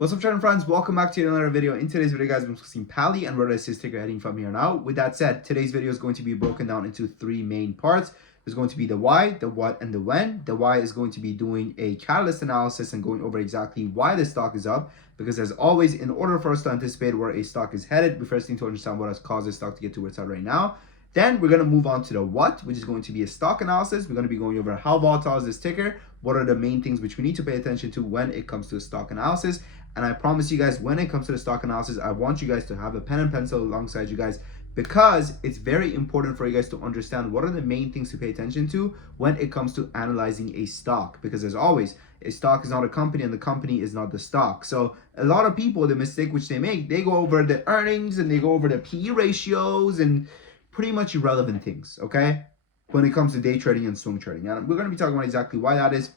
What's up, trading friends? Welcome back to another video. In today's video, guys, we're discussing Pali and where does this ticker heading from here now. With that said, today's video is going to be broken down into three main parts. There's going to be the why, the what, and the when. The why is going to be doing a catalyst analysis and going over exactly why the stock is up. Because as always, in order for us to anticipate where a stock is headed, we first need to understand what has caused the stock to get to where it's at right now. Then we're going to move on to the what, which is going to be a stock analysis. We're going to be going over how volatile is this ticker, what are the main things which we need to pay attention to when it comes to a stock analysis. And I promise you guys, when it comes to the stock analysis, I want you guys to have a pen and pencil alongside you guys, because it's very important for you guys to understand what are the main things to pay attention to when it comes to analyzing a stock. Because as always, a stock is not a company and the company is not the stock. So a lot of people, the mistake which they make, they go over the earnings and they go over the PE ratios and pretty much irrelevant things, okay, when it comes to day trading and swing trading. And we're going to be talking about exactly why that is.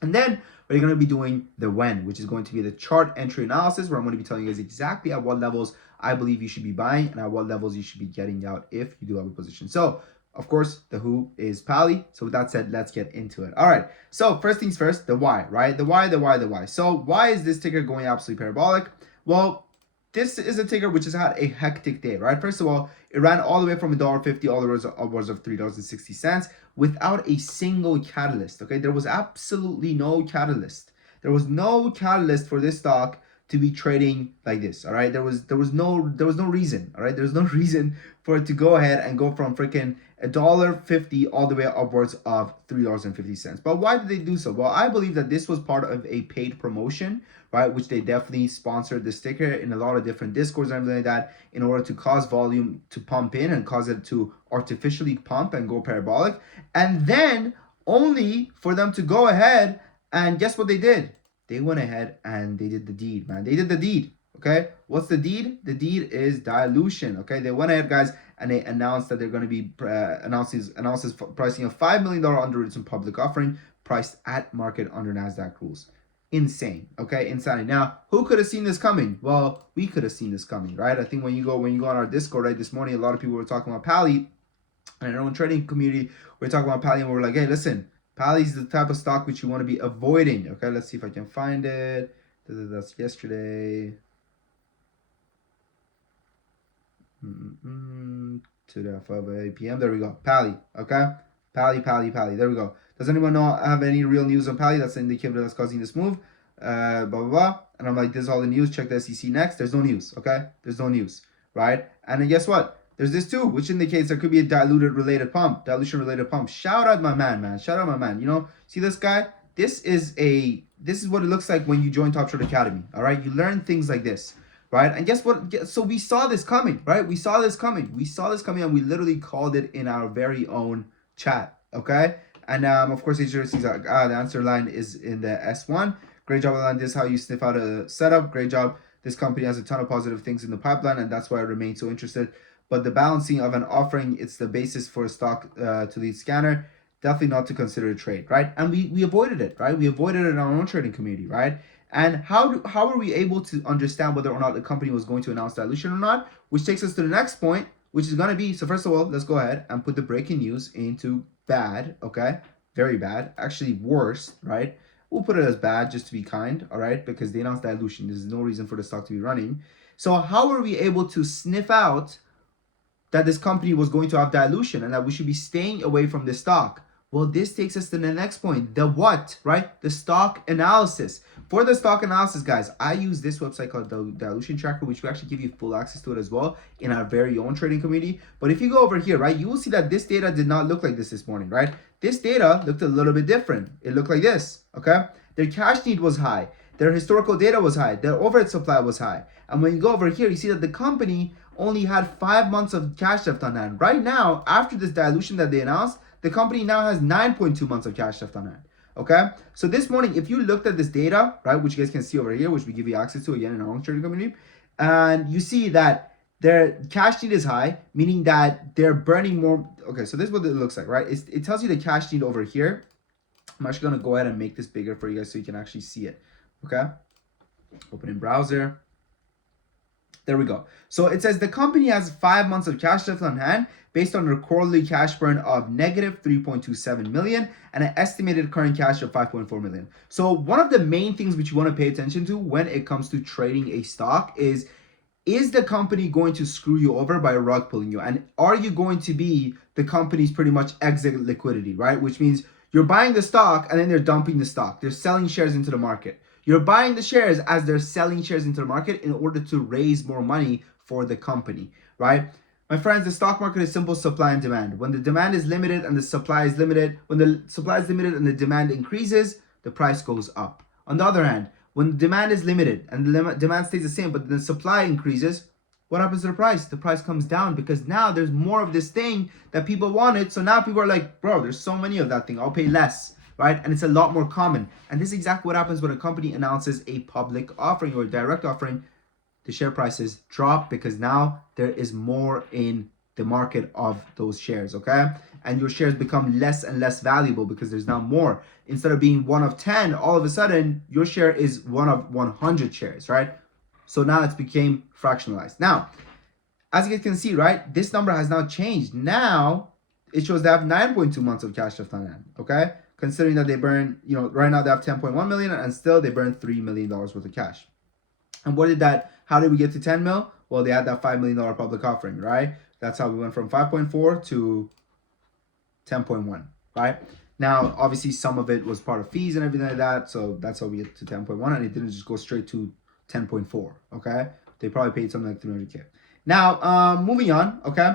And then we're going to be doing the when, which is going to be the chart entry analysis, where I'm going to be telling you guys exactly at what levels I believe you should be buying and at what levels you should be getting out if you do have a position. So, of course, the who is Pali. So with that said, let's get into it. All right. So first things first, the why, right? The why. So why is this ticker going absolutely parabolic? Well, this is a ticker which has had a hectic day, right? First of all, it ran all the way from $1.50 all the way upwards of $3.60 without a single catalyst, okay? There was absolutely no catalyst. There was no catalyst for this stock to be trading like this, all right? There was no reason, all right? There's no reason for it to go ahead and go from freaking $1.50 all the way upwards of $3.50. But why did they do so? Well, I believe that this was part of a paid promotion, right? Which they definitely sponsored the sticker in a lot of different discords and everything like that in order to cause volume to pump in and cause it to artificially pump and go parabolic. And then only for them to go ahead and guess what they did? They went ahead and they did the deed, man. They did the deed. Okay, what's the deed? The deed is dilution. Okay, they went ahead, guys, and they announced that they're going to be announces pricing a $5 million underwritten public offering priced at market under NASDAQ rules. Insane. Okay, insanity. Now, who could have seen this coming? Well, we could have seen this coming, right? I think when you go on our Discord, right, this morning, a lot of people were talking about Pali, and in our own trading community, we're talking about Pali, and we're like, hey, listen, Pali's the type of stock which you want to be avoiding. Okay, let's see if I can find it. That's yesterday. To the 5 p.m. There we go. Pali. Okay. Pali. There we go. Does anyone have any real news on Pali? That's the indicator that's causing this move. Blah, blah, blah. And I'm like, this is all the news. Check the SEC next. There's no news. Okay. There's no news. Right. And then guess what? There's this too, which indicates there could be a dilution related pump. Shout out my man. Shout out my man. You know, see this guy? This is what it looks like when you join Top Trade Academy. All right. You learn things like this. Right, and guess what? So we saw this coming, right? We saw this coming, and we literally called it in our very own chat, okay? And of course, the answer line is in the S1. Great job, Alan. This is how you sniff out a setup. Great job. This company has a ton of positive things in the pipeline, and that's why I remain so interested. But the balancing of an offering, it's the basis for a stock to lead scanner. Definitely not to consider a trade, right? And we avoided it, right? We avoided it in our own trading community, right? And how are we able to understand whether or not the company was going to announce dilution or not? Which takes us to the next point, which is going to be, so first of all, let's go ahead and put the breaking news into bad, okay? Very bad, actually worse, right? We'll put it as bad just to be kind, all right? Because they announced dilution. There's no reason for the stock to be running. So how are we able to sniff out that this company was going to have dilution and that we should be staying away from this stock? Well, this takes us to the next point, the what, right? The stock analysis. For the stock analysis, guys, I use this website called the Dilution Tracker, which will actually give you full access to it as well in our very own trading community. But if you go over here, right, you will see that this data did not look like this morning, right? This data looked a little bit different. It looked like this, okay? Their cash need was high. Their historical data was high. Their overhead supply was high. And when you go over here, you see that the company only had 5 months of cash left on hand. Right now, after this dilution that they announced, the company now has 9.2 months of cash left on hand. Okay, so this morning, if you looked at this data, right, which you guys can see over here, which we give you access to again in our own trading community, and you see that their cash need is high, meaning that they're burning more. Okay, so this is what it looks like, right? It tells you the cash need over here. I'm actually going to go ahead and make this bigger for you guys so you can actually see it. Okay, open in browser. There we go. So it says the company has 5 months of cash left on hand based on their quarterly cash burn of negative 3.27 million and an estimated current cash of 5.4 million. So one of the main things which you want to pay attention to when it comes to trading a stock is the company going to screw you over by rug pulling you? And are you going to be the company's pretty much exit liquidity, right? Which means you're buying the stock and then they're dumping the stock. They're selling shares into the market. You're buying the shares as they're selling shares into the market in order to raise more money for the company, right? My friends, the stock market is simple supply and demand. When the demand is limited and the supply is limited, when the supply is limited and the demand increases, the price goes up. On the other hand, when the demand is limited and the demand stays the same, but the supply increases, what happens to the price? The price comes down because now there's more of this thing that people wanted. So now people are like, bro, there's so many of that thing. I'll pay less, right? And it's a lot more common. And this is exactly what happens when a company announces a public offering or a direct offering. The share prices drop because now there is more in the market of those shares, okay? And your shares become less and less valuable because there's now more. Instead of being one of 10, all of a sudden your share is one of 100 shares, right? So now it's became fractionalized. Now, as you guys can see, right, this number has now changed. Now it shows they have 9.2 months of cash left on hand, okay? Considering that they burn, right now they have 10.1 million and still they burn $3 million worth of cash. And how did we get to 10 mil? Well, they had that $5 million public offering, right? That's how we went from 5.4 to 10.1, right? Now, obviously, some of it was part of fees and everything like that. So that's how we get to 10.1, and it didn't just go straight to 10.4, okay? They probably paid something like 300K. Now, moving on, okay?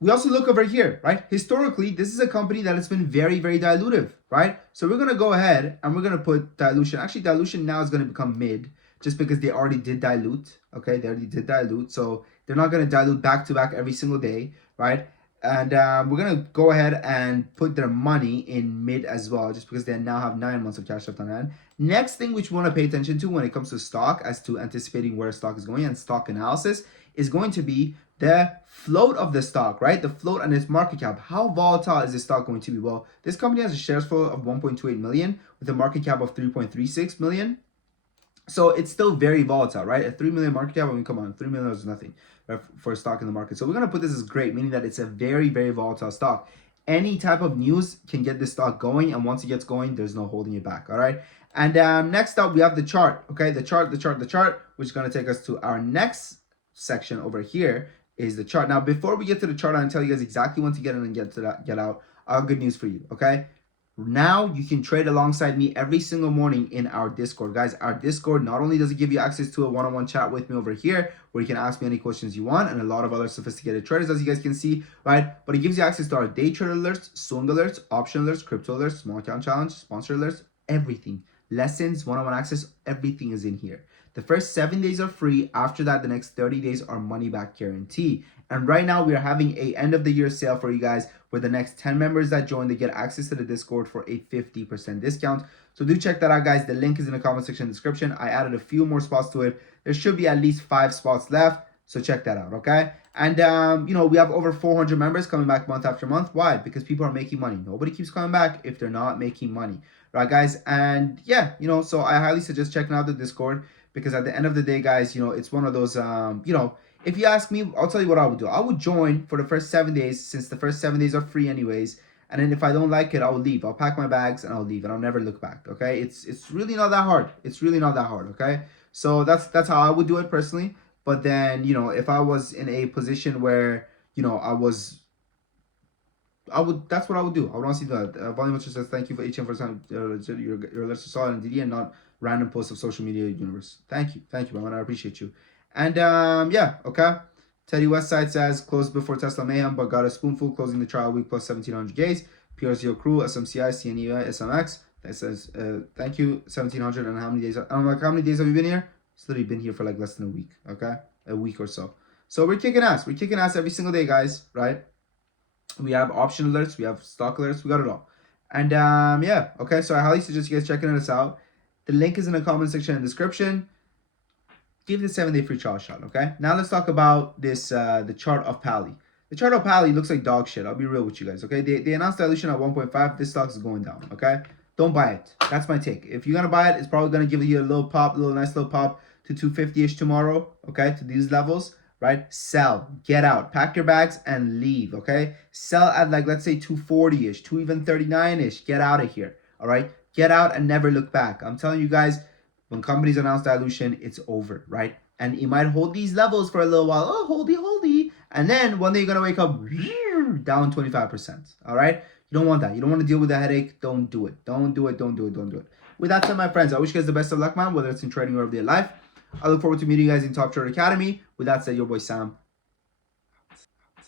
We also look over here, right? Historically, this is a company that has been very, very dilutive, right? So we're going to go ahead and we're going to put dilution. Actually, dilution now is going to become mid just because they already did dilute, okay? They already did dilute. So they're not going to dilute back to back every single day, right? And we're going to go ahead and put their money in mid as well, just because they now have 9 months of cash left on hand. Next thing which we want to pay attention to when it comes to stock, as to anticipating where stock is going and stock analysis, is going to be the float of the stock, right? The float and its market cap. How volatile is this stock going to be? Well, this company has a shares float of 1.28 million with a market cap of 3.36 million. So it's still very volatile, right? A 3 million market cap, I mean, come on, 3 million is nothing, right, for a stock in the market. So we're going to put this as great, meaning that it's a very, very volatile stock. Any type of news can get this stock going, and once it gets going, there's no holding it back, all right? And next up, we have the chart, okay? The chart, which is going to take us to our next section over here is the chart. Now, before we get to the chart, I'm going to tell you guys exactly when to get in and get out. I have good news for you, okay? Now you can trade alongside me every single morning in our Discord. Guys, our Discord, not only does it give you access to a one-on-one chat with me over here, where you can ask me any questions you want, and a lot of other sophisticated traders, as you guys can see, right? But it gives you access to our day trade alerts, swing alerts, option alerts, crypto alerts, small account challenge, sponsor alerts, everything. Lessons, one-on-one access, everything is in here. The first 7 days are free. After that, the next 30 days are money back guarantee. And right now we are having a end of the year sale for you guys, where the next 10 members that join, they get access to the Discord for a 50% discount. So do check that out, guys. The link is in the comment section description. I added a few more spots to it. There should be at least 5 spots left. So check that out, okay? And, we have over 400 members coming back month after month. Why? Because people are making money. Nobody keeps coming back if they're not making money. Right, guys? And yeah, so I highly suggest checking out the Discord, because at the end of the day, guys, it's one of those, if you ask me, I'll tell you what I would do. I would join for the first 7 days, since the first 7 days are free anyways. And then if I don't like it, I'll leave. I'll pack my bags and I'll leave, and I'll never look back. Okay, it's really not that hard. It's really not that hard. Okay, so that's how I would do it personally. But then if I was in a position where that's what I would do. I would honestly do that. Volume says thank you for each and first time your alerts are solid and DD and not random posts of social media universe. Thank you, man. I appreciate you. And yeah, okay. Teddy Westside says closed before Tesla Mayhem, but got a spoonful closing the trial week plus 1700 gays. PRCO crew, SMCI, CNEI, SMX. That says thank you, 1700. And how many days? I'm like, how many days have you been here? It's literally been here for like less than a week. Okay, a week or so. So we're kicking ass. We're kicking ass every single day, guys. Right? We have option alerts, we have stock alerts, we got it all. And yeah, okay. So I highly suggest you guys checking us out. The link is in the comment section and description. Give the 7-day free trial shot, okay? Now let's talk about this, the chart of Pali. The chart of Pali looks like dog shit. I'll be real with you guys, okay? They announced dilution at 1.5. This stock is going down, okay? Don't buy it. That's my take. If you're going to buy it, it's probably going to give you a little pop, nice little pop to 250-ish tomorrow, okay, to these levels, right? Sell, get out, pack your bags and leave, okay? Sell at like, let's say 240-ish, 239-ish, get out of here, all right? Get out and never look back. I'm telling you guys, when companies announce dilution, it's over, right? And you might hold these levels for a little while. Oh, holdy. And then one day you're going to wake up down 25%. All right? You don't want that. You don't want to deal with the headache. Don't do it. Don't do it. With that said, my friends, I wish you guys the best of luck, man, whether it's in trading or everyday life. I look forward to meeting you guys in Top Trader Academy. With that said, your boy Sam